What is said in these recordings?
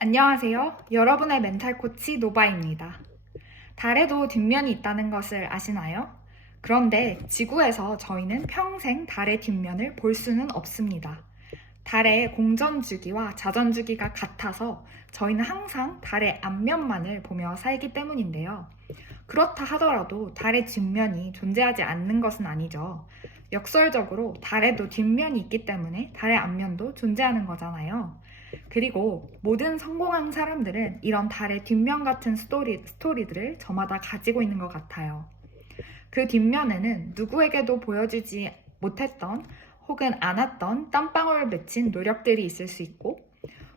안녕하세요. 여러분의 멘탈 코치 노바입니다. 달에도 뒷면이 있다는 것을 아시나요? 그런데 지구에서 저희는 평생 달의 뒷면을 볼 수는 없습니다. 달의 공전주기와 자전주기가 같아서 저희는 항상 달의 앞면만을 보며 살기 때문인데요. 그렇다 하더라도 달의 뒷면이 존재하지 않는 것은 아니죠. 역설적으로 달에도 뒷면이 있기 때문에 달의 앞면도 존재하는 거잖아요. 그리고 모든 성공한 사람들은 이런 달의 뒷면 같은 스토리들을 저마다 가지고 있는 것 같아요. 그 뒷면에는 누구에게도 보여주지 못했던 혹은 않았던 땀방울 맺힌 노력들이 있을 수 있고,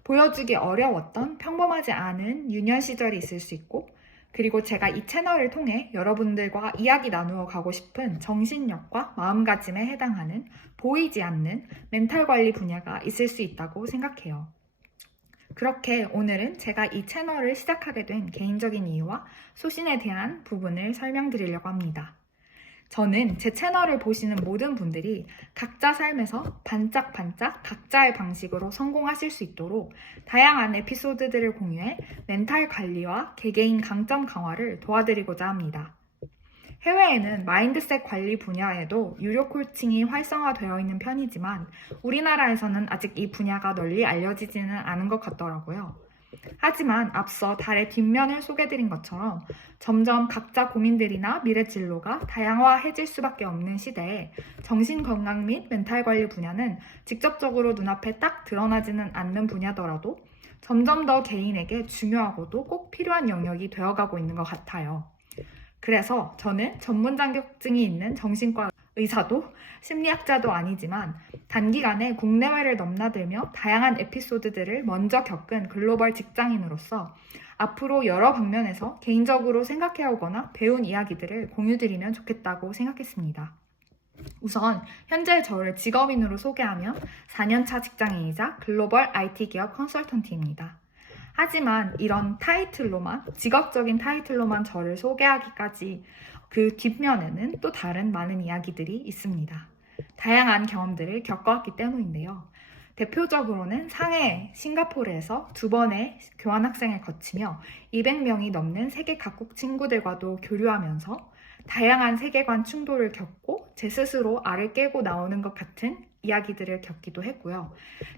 보여주기 어려웠던 평범하지 않은 유년 시절이 있을 수 있고, 그리고 제가 이 채널을 통해 여러분들과 이야기 나누어 가고 싶은 정신력과 마음가짐에 해당하는 보이지 않는 멘탈 관리 분야가 있을 수 있다고 생각해요. 그렇게 오늘은 제가 이 채널을 시작하게 된 개인적인 이유와 소신에 대한 부분을 설명드리려고 합니다. 저는 제 채널을 보시는 모든 분들이 각자 삶에서 반짝반짝 각자의 방식으로 성공하실 수 있도록 다양한 에피소드들을 공유해 멘탈 관리와 개개인 강점 강화를 도와드리고자 합니다. 해외에는 마인드셋 관리 분야에도 유료 코칭이 활성화되어 있는 편이지만 우리나라에서는 아직 이 분야가 널리 알려지지는 않은 것 같더라고요. 하지만 앞서 달의 뒷면을 소개드린 것처럼 점점 각자 고민들이나 미래 진로가 다양화해질 수밖에 없는 시대에 정신건강 및 멘탈 관리 분야는 직접적으로 눈앞에 딱 드러나지는 않는 분야더라도 점점 더 개인에게 중요하고도 꼭 필요한 영역이 되어가고 있는 것 같아요. 그래서 저는 전문 자격증이 있는 정신과 의사도 심리학자도 아니지만 단기간에 국내외를 넘나들며 다양한 에피소드들을 먼저 겪은 글로벌 직장인으로서 앞으로 여러 방면에서 개인적으로 생각해오거나 배운 이야기들을 공유드리면 좋겠다고 생각했습니다. 우선 현재 저를 직업인으로 소개하면 4년차 직장인이자 글로벌 IT 기업 컨설턴트입니다. 하지만 이런 타이틀로만, 직업적인 타이틀로만 저를 소개하기까지 그 뒷면에는 또 다른 많은 이야기들이 있습니다. 다양한 경험들을 겪어왔기 때문인데요. 대표적으로는 상해, 싱가포르에서 2번의 교환학생을 거치며 200명이 넘는 세계 각국 친구들과도 교류하면서 다양한 세계관 충돌을 겪고 제 스스로 알을 깨고 나오는 것 같은 이야기들을 겪기도 했고요.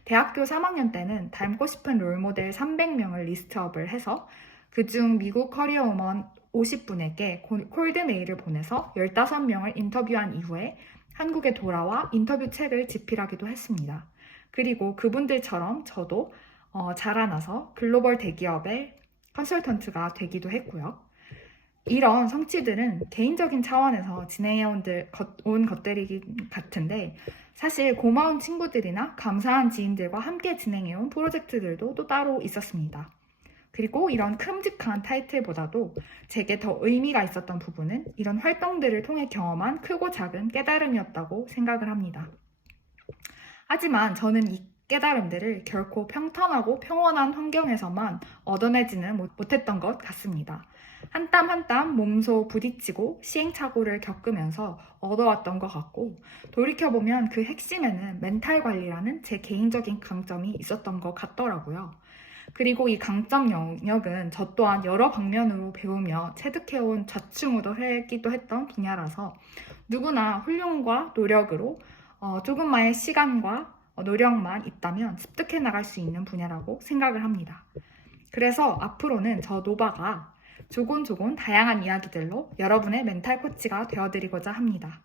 대학교 3학년 때는 닮고 싶은 롤모델 300명을 리스트업을 해서 그중 미국 커리어우먼 50분에게 콜드메일을 보내서 15명을 인터뷰한 이후에 한국에 돌아와 인터뷰 책을 집필하기도 했습니다. 그리고 그분들처럼 저도 자라나서 글로벌 대기업의 컨설턴트가 되기도 했고요. 이런 성취들은 개인적인 차원에서 진행해온 것들이 같은데 사실 고마운 친구들이나 감사한 지인들과 함께 진행해온 프로젝트들도 또 따로 있었습니다. 그리고 이런 큼직한 타이틀보다도 제게 더 의미가 있었던 부분은 이런 활동들을 통해 경험한 크고 작은 깨달음이었다고 생각을 합니다. 하지만 저는 이 깨달음들을 결코 평탄하고 평온한 환경에서만 얻어내지는 못했던 것 같습니다. 한 땀 한 땀 몸소 부딪히고 시행착오를 겪으면서 얻어왔던 것 같고 돌이켜보면 그 핵심에는 멘탈 관리라는 제 개인적인 강점이 있었던 것 같더라고요. 그리고 이 강점 영역은 저 또한 여러 방면으로 배우며 체득해온 좌충우돌하기도 했던 분야라서 누구나 훈련과 노력으로 조금만의 시간과 노력만 있다면 습득해 나갈 수 있는 분야라고 생각을 합니다. 그래서 앞으로는 저 노바가 조곤조곤 다양한 이야기들로 여러분의 멘탈 코치가 되어드리고자 합니다.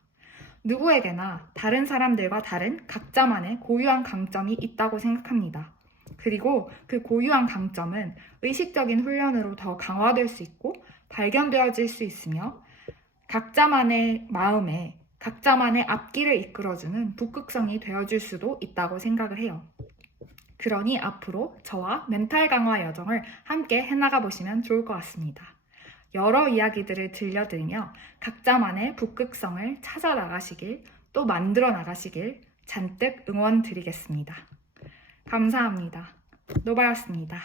누구에게나 다른 사람들과 다른 각자만의 고유한 강점이 있다고 생각합니다. 그리고 그 고유한 강점은 의식적인 훈련으로 더 강화될 수 있고 발견되어질 수 있으며 각자만의 마음에 각자만의 앞길을 이끌어주는 북극성이 되어줄 수도 있다고 생각을 해요. 그러니 앞으로 저와 멘탈 강화 여정을 함께 해나가 보시면 좋을 것 같습니다. 여러 이야기들을 들려드리며 각자만의 북극성을 찾아 나가시길 또 만들어 나가시길 잔뜩 응원 드리겠습니다. 감사합니다. 노바였습니다.